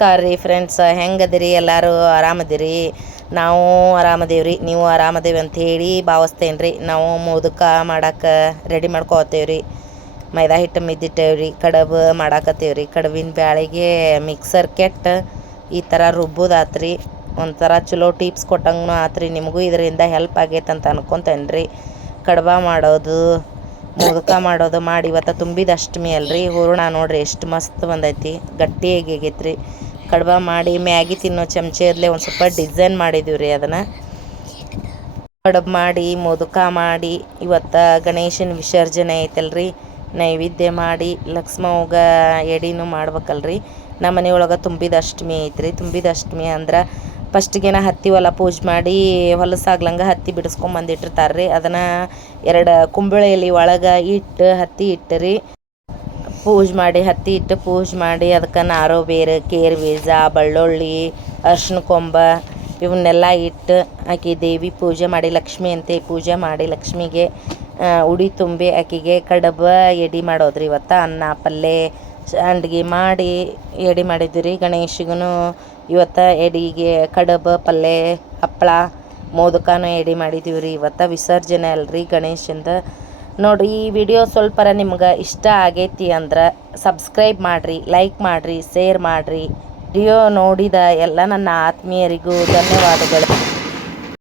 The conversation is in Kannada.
ನಮಸ್ಕಾರ ರೀ ಫ್ರೆಂಡ್ಸ್, ಹೆಂಗದಿರಿ? ಎಲ್ಲರೂ ಆರಾಮದಿರಿ? ನಾವು ಆರಾಮದೇವ್ರಿ, ನೀವು ಆರಾಮದೇವಿ ಅಂತ ಹೇಳಿ ಭಾವಿಸ್ತೇನೆ ರೀ. ನಾವು ಮೋದಕ ಮಾಡಕ್ಕೆ ರೆಡಿ ಮಾಡ್ಕೋತೇವ್ರಿ. ಮೈದಾ ಹಿಟ್ಟು ಮಿದ್ದಿಟ್ಟೇವ್ರಿ. ಕಡಬು ಮಾಡಾಕತ್ತೇವ್ರಿ. ಕಡಬಿನ ಬ್ಯಾಳಿಗೆ ಮಿಕ್ಸರ್ ಕೆಟ್ಟು ಈ ಥರ ರುಬ್ಬೋದಾತ್ರಿ. ಒಂಥರ ಚಲೋ ಟಿಪ್ಸ್ ಕೊಟ್ಟಂಗೂ ಆತ್ರಿ. ನಿಮಗೂ ಇದರಿಂದ ಹೆಲ್ಪ್ ಆಗೈತೆ ಅಂತ ಅನ್ಕೊತೇನೆ ರೀ. ಕಡಬ ಮಾಡೋದು, ಮೋದಕ ಮಾಡೋದು ಮಾಡಿ ಇವತ್ತು ತುಂಬಿದ ಅಷ್ಟಮಿ ಅಲ್ರಿ. ಹೂರಣ ನೋಡ್ರಿ ಎಷ್ಟು ಮಸ್ತ್ ಬಂದೈತಿ, ಗಟ್ಟಿಯಾಗಿ ಆಗೈತ್ರಿ. ಕಡಬ ಮಾಡಿ ಮ್ಯಾಗಿ ತಿನ್ನೋ ಚಮಚದಲ್ಲೇ ಒಂದು ಸ್ವಲ್ಪ ಡಿಸೈನ್ ಮಾಡಿದೀವಿ ರೀ. ಅದನ್ನು ಕಡಬು ಮಾಡಿ ಮೋದಕ ಮಾಡಿ ಇವತ್ತು ಗಣೇಶನ ವಿಸರ್ಜನೆ ಐತಲ್ರಿ. ನೈವೇದ್ಯ ಮಾಡಿ ಲಕ್ಷ್ಮವ್ಗ ಎಡಿನೂ ಮಾಡ್ಬೇಕಲ್ರಿ. ನಮ್ಮ ಮನೆಯೊಳಗೆ ತುಂಬಿದ ಅಷ್ಟಮಿ ಐತ್ರಿ. ತುಂಬಿದ ಅಷ್ಟಮಿ ಅಂದ್ರೆ ಫಸ್ಟಿಗೆನ ಹತ್ತಿ ಹೊಲ ಪೂಜೆ ಮಾಡಿ ಹೊಲಸಾಗ್ಲಂಗೆ ಹತ್ತಿ ಬಿಡಿಸ್ಕೊಂಬಂದಿಟ್ಟಿರ್ತಾರೆ ರೀ. ಅದನ್ನು 2 ಕುಂಬಳೆಯಲ್ಲಿ ಒಳಗೆ ಇಟ್ಟು ಹತ್ತಿ ಇಟ್ಟರಿ ಪೂಜೆ ಮಾಡಿ, ಹತ್ತಿ ಇಟ್ಟು ಪೂಜೆ ಮಾಡಿ ಅದಕ್ಕೆ ನಾರೋ ಬೇರು, ಕೇರು ಬೀಜ, ಬೆಳ್ಳುಳ್ಳಿ, ಅರ್ಶಿನ ಕೊಂಬ ಇವನ್ನೆಲ್ಲ ಇಟ್ಟು ಆಕೆ ದೇವಿ ಪೂಜೆ ಮಾಡಿ, ಲಕ್ಷ್ಮಿ ಅಂತ ಪೂಜೆ ಮಾಡಿ ಲಕ್ಷ್ಮಿಗೆ ಉಡಿ ತುಂಬಿ ಆಕೆಗೆ ಕಡಬ ಎಡೆ ಮಾಡೋದ್ರಿ. ಇವತ್ತು ಅನ್ನ ಪಲ್ಯ ಸಂಡ್ಗೆ ಮಾಡಿ ಎಡೆ ಮಾಡಿದ್ವಿ ರೀ. ಗಣೇಶಗೂ ಇವತ್ತು ಎಡೆಗೆ ಕಡಬ ಪಲ್ಯ ಹಪ್ಪಳ ಮೋದಕನೂ ಎಡೆ ಮಾಡಿದ್ದೀವಿ ರೀ. ಇವತ್ತು ವಿಸರ್ಜನೆ ಅಲ್ರಿ ಗಣೇಶಂದು. ನೋಡಿರಿ, ಈ ವಿಡಿಯೋ ಸ್ವಲ್ಪರ ನಿಮ್ಗೆ ಇಷ್ಟ ಆಗೈತಿ ಅಂದ್ರೆ ಸಬ್ಸ್ಕ್ರೈಬ್ ಮಾಡಿರಿ, ಲೈಕ್ ಮಾಡಿರಿ, ಶೇರ್ ಮಾಡಿರಿ. ವಿಡಿಯೋ ನೋಡಿದ ಎಲ್ಲ ನನ್ನ ಆತ್ಮೀಯರಿಗೂ ಧನ್ಯವಾದಗಳು.